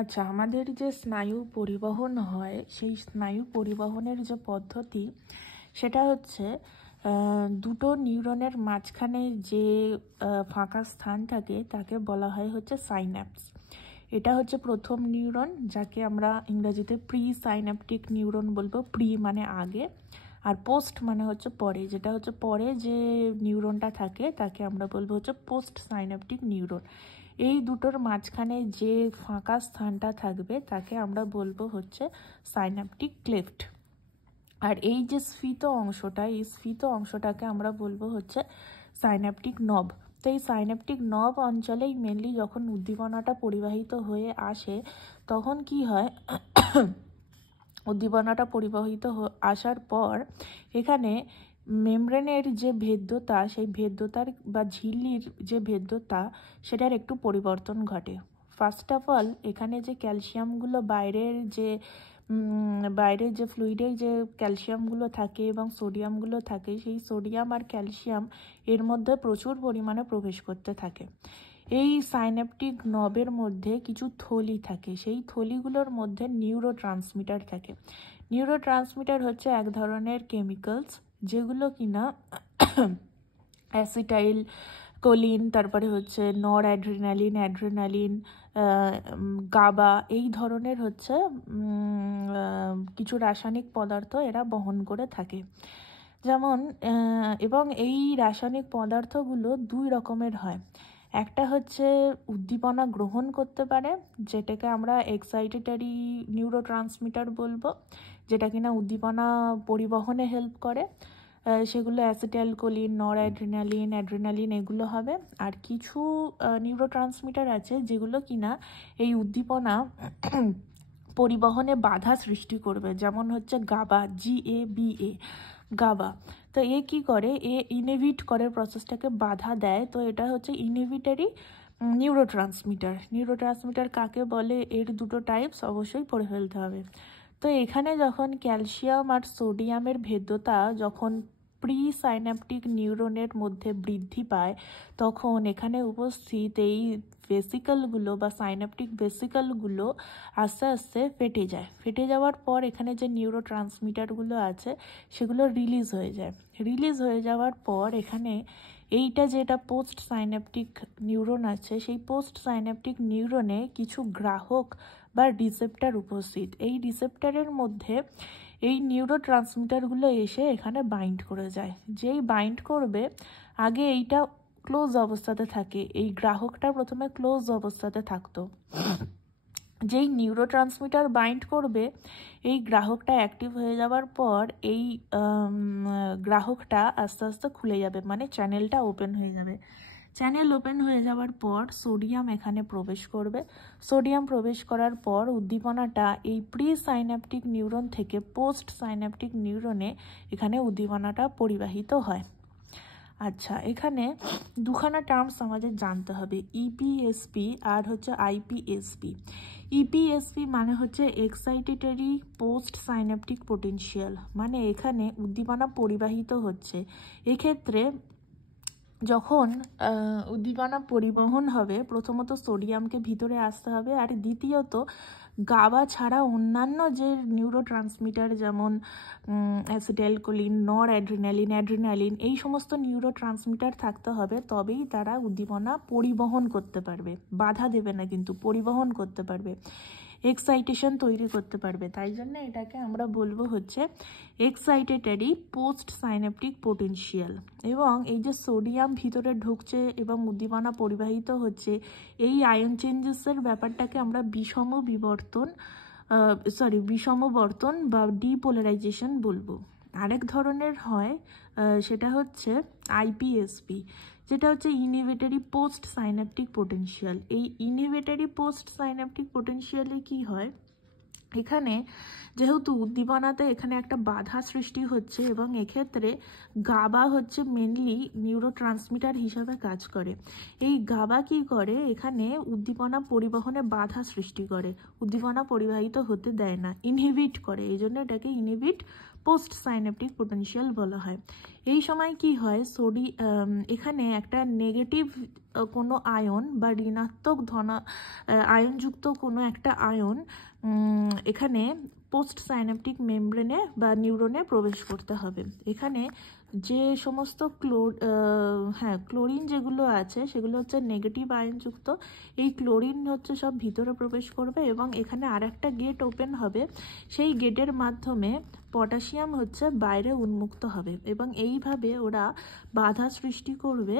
আচ্ছা, আমাদের যে স্নায়ু পরিবহন হয় সেই স্নায়ু পরিবহনের যে পদ্ধতি সেটা হচ্ছে দুটো নিউরনের মাঝখানে যে ফাঁকা স্থান থাকে তাকে বলা হয় হচ্ছে সাইন্যাপস। এটা হচ্ছে প্রথম নিউরন, যাকে আমরা ইংরেজিতে প্রি সাইন্যাপটিক নিউরন বলবো। প্রি মানে আগে, আর পোস্ট মানে হচ্ছে পরে। যেটা হচ্ছে পরে যে নিউরনটা থাকে তাকে আমরা বলবো হচ্ছে পোস্ট সাইন্যাপটিক নিউরন। এই দুটোর মাঝখানে যে ফাঁকা স্থানটা থাকবে তাকে আমরা বলবো হচ্ছে সাইন্যাপটিক ক্লেফট। আর এই যে স্ফীত অংশটা, এই স্ফীত অংশটাকে আমরা বলবো হচ্ছে সাইন্যাপটিক নব। তো এই সাইন্যাপটিক নব অঞ্চলেই মেনলি যখন উদ্দীপনাটা পরিবাহিত হয়ে আসে তখন কি হয়, উদ্দীপনাটা পরিবাহিত আসার পর এখানে মেমব্রেনের যে ভেদ্যতা, সেই ভেদ্যতার বা ঝিল্লির যে ভেদ্যতা সেটার একটু পরিবর্তন ঘটে। ফার্স্ট অফ অল এখানে যে ক্যালসিয়ামগুলো বাইরের যে ফ্লুইডের যে ক্যালসিয়ামগুলো থাকে এবং সোডিয়ামগুলো থাকে, সেই সোডিয়াম আর ক্যালসিয়াম এর মধ্যে প্রচুর পরিমাণে প্রবেশ করতে থাকে। এই সাইন্যাপটিক নবের মধ্যে কিছু থলি থাকে, সেই থলিগুলোর মধ্যে নিউরোট্রান্সমিটার থাকে। নিউরোট্রান্সমিটার হচ্ছে এক ধরনের কেমিক্যালস যেগুলো কিনা অ্যাসিটাইল কোলিন, তারপরে হচ্ছে নর অ্যাড্রেনালিন, গাবা, এই ধরনের হচ্ছে কিছু রাসায়নিক পদার্থ এরা বহন করে থাকে। যেমন এবং এই রাসায়নিক পদার্থগুলো দুই রকমের হয়। একটা হচ্ছে উদ্দীপনা গ্রহণ করতে পারে, যেটাকে আমরা এক্সাইটেটরি নিউরোট্রান্সমিটার বলবো, যেটা কিনা উদ্দীপনা পরিবহনে হেল্প করে। সেগুলো অ্যাসিটাইলকোলিন, নর অ্যাড্রেনালিন এগুলো হবে। আর কিছু নিউরোট্রান্সমিটার আছে যেগুলো কিনা এই উদ্দীপনা পরিবহনে বাধা সৃষ্টি করবে, যেমন হচ্ছে গাবা, GABA, গাবা। তো এ কি করে, এ ইনহিবিট করে, প্রসেসটাকে বাধা দেয়। তো এটা হচ্ছে ইনহিবিটরি নিউরোট্রান্সমিটার কাকে বলে, এর দুটো টাইপস অবশ্যই পড়ে ফেলতে হবে। তো এখানে যখন ক্যালসিয়াম আর সোডিয়ামের ভেদ্যতা যখন প্রি সাইন্যাপটিক নিউরনের মধ্যে বৃদ্ধি পায়, তখন এখানে উপস্থিত এই ভেসিকলগুলো বা সাইন্যাপটিক ভেসিকলগুলো আস্তে আস্তে ফেটে যাওয়ার পর এখানে যে নিউরোট্রান্সমিটারগুলো আছে সেগুলো রিলিজ হয়ে যাওয়ার পর এখানে এইটা যেটা পোস্ট সাইন্যাপটিক নিউরন আছে, সেই পোস্ট সাইন্যাপটিক নিউরনে কিছু গ্রাহক বা রিসেপ্টার উপস্থিত। এই রিসেপ্টারের মধ্যে এই নিউরোট্রান্সমিটারগুলো এসে এখানে বাইন্ড করে যায়। যেই বাইন্ড করবে, আগে এইটা ক্লোজ অবস্থাতে থাকে, এই গ্রাহকটা প্রথমে ক্লোজ অবস্থাতে থাকতো। যেই নিউরোট্রান্সমিটার বাইন্ড করবে, এই গ্রাহকটা অ্যাক্টিভ হয়ে যাওয়ার পর এই গ্রাহকটা আস্তে আস্তে খুলে যাবে, মানে চ্যানেলটা ওপেন হয়ে যাবে। চ্যানেল ওপেন হয়ে যাওয়ার পর সোডিয়াম এখানে প্রবেশ করবে। সোডিয়াম প্রবেশ করার পর উদ্দীপনাটা এই প্রি সাইন্যাপটিক নিউরন থেকে পোস্ট সাইন্যাপটিক নিউরনে এখানে উদ্দীপনাটা পরিবাহিত হয়। আচ্ছা, এখানে দুখানা টার্মস আমাদের জানতে হবে, ইপিএসপি আর হচ্ছে আইপিএসপি। ইপিএসপি মানে হচ্ছে এক্সাইটেটরি পোস্ট সাইন্যাপটিক পোটেনশিয়াল, মানে এখানে উদ্দীপনা পরিবাহিত হচ্ছে। এক্ষেত্রে যখন উদ্দীপনা পরিবহন হবে, প্রথমত সোডিয়ামকে ভিতরে আসতে হবে, আর দ্বিতীয়ত গাবা ছাড়া অন্যান্য যে নিউরোট্রান্সমিটার যেমন অ্যাসিটাইলকোলিন, নর অ্যাড্রেনালিন, এই সমস্ত নিউরোট্রান্সমিটার থাকতে হবে, তবেই তারা উদ্দীপনা পরিবহন করতে পারবে। বাধা দেবে না, কিন্তু পরিবহন করতে পারবে, এক্সাইটেশন তৈরি করতে পারবে। তাই জন্য এটাকে আমরা বলবো হচ্ছে এক্সাইটেটরি পোস্ট সাইন্যাপটিক পোটেনশিয়াল। এবং এই যে সোডিয়াম ভিতরে ঢুকছে এবং উদ্দীপনা পরিবাহিত হচ্ছে, এই আয়ন চেঞ্জেসের ব্যাপারটাকে আমরা বিষমবর্তন বা ডিপোলারাইজেশন বলবো। আরেক ধরনের হয়, সেটা হচ্ছে আইপিএসপি, যেটা হচ্ছে ইনহিবিটরি পোস্ট সাইন্যাপটিক পোটেনশিয়াল। এই ইনহিবিটরি পোস্ট সাইন্যাপটিক পোটেনশিয়ালে কি হয়, এখানে যেহেতু উদ্দীপনাতে এখানে একটা বাধা সৃষ্টি হচ্ছে এবং এক্ষেত্রে গাবা হচ্ছে মেনলি নিউরোট্রান্সমিটার হিসাবে কাজ করে। এই গাবা কি করে, এখানে উদ্দীপনা পরিবহনে বাধা সৃষ্টি করে, উদ্দীপনা পরিবাহিত হতে দেয় না, ইনহিবিট করে। এই জন্য এটাকে ইনহিবিট পোস্ট সাইন্যাপটিক পোটেনশিয়াল বলা হয়। এই সময় কি হয়, এখানে একটা নেগেটিভ কোনো আয়ন বা ঋণাত্মক আয়নযুক্ত কোনো একটা আয়ন এখানে পোস্ট সাইন্যাপটিক মেমব্রেনে বা নিউরনে প্রবেশ করতে হবে। এখানে যে সমস্ত ক্লোরিন যেগুলো আছে সেগুলো হচ্ছে নেগেটিভ আয়নযুক্ত। এই ক্লোরিন হচ্ছে সব ভিতরে প্রবেশ করবে এবং এখানে আরেকটা গেট ওপেন হবে, সেই গেটের মাধ্যমে পটাশিয়াম হচ্ছে বাইরে উন্মুক্ত হবে এবং এইভাবে ওরা বাধা সৃষ্টি করবে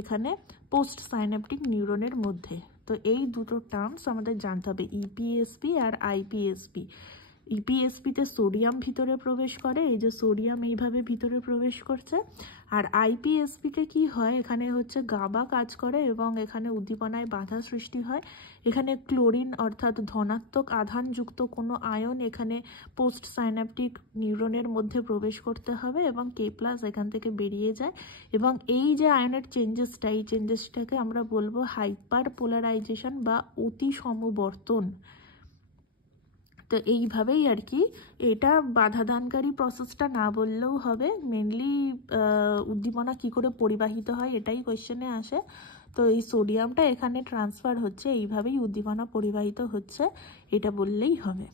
এখানে পোস্ট সাইন্যাপটিক নিউরনের মধ্যে। তো এই দুটো টার্মস আমাদের জানতে হবে, ইপিএসপি আর আইপিএসপি। ইপিএসপিতে সোডিয়াম ভিতরে প্রবেশ করে, এই যে সোডিয়াম এইভাবে ভিতরে প্রবেশ করছে। আর আইপিএসপিতে কি হয়, এখানে হচ্ছে গাবা কাজ করে এবং এখানে উদ্দীপনায় বাধা সৃষ্টি হয়। এখানে ক্লোরিন অর্থাৎ ধনাত্মক আধানযুক্ত কোনো আয়ন এখানে পোস্ট সাইন্যাপটিক নিউরনের মধ্যে প্রবেশ করতে হবে এবং কে প্লাস এখান থেকে বেরিয়ে যায়। এবং এই যে আয়নের চেঞ্জেসটা, এই চেঞ্জেসটাকে আমরা বলবো হাইপার পোলারাইজেশন বা অতি সমবর্তন। তো এইভাবেই আর কি, এটা বাধাদানকারী প্রসেসটা না বললেও হবে, মেনলি উদ্দীপনা কি করে পরিবাহিত হয় এটাই কোয়েশ্চেনে আসে। তো এই সোডিয়ামটা এখানে ট্রান্সফার হচ্ছে, এইভাবেই উদ্দীপনা পরিবাহিত হচ্ছে, এটা বললেই হবে।